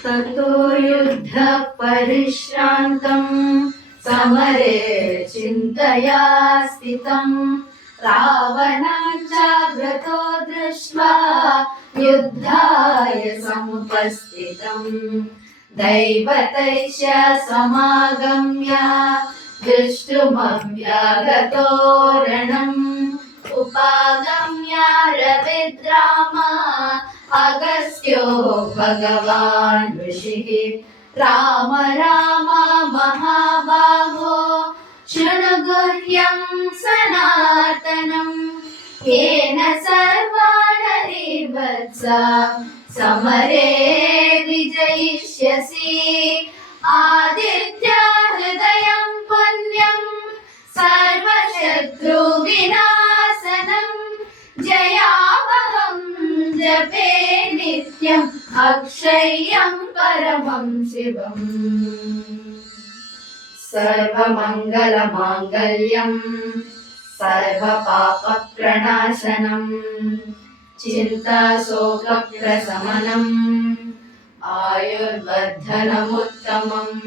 ततो युद्धः परिश्रान्तम् समरे चिन्तया स्थितम् रावणं जाग्रतो दृष्ट्वा युद्धाय समुपस्थितम् दैवतैश्च समागम्य दृष्टुमव्यागतो रणम् उपागम्य रविद्रामा अगस्त्यो भगवान् ऋषिः राम राम महाबाहो शृणु गुह्यं सनातनम् येन सर्वाणि वत्सा समरे विजयिष्यसि आदित्य हृदयं पुण्यं सर्वशत्रुविनाशनम् जयावहं जपे नित्यम् अक्षय्यं परमं शिवम् सर्वमङ्गलमाङ्गल्यं सर्वपापप्रणाशनम् चिन्ताशोकप्रशमनम् आयुर्वर्धनमुत्तमम्।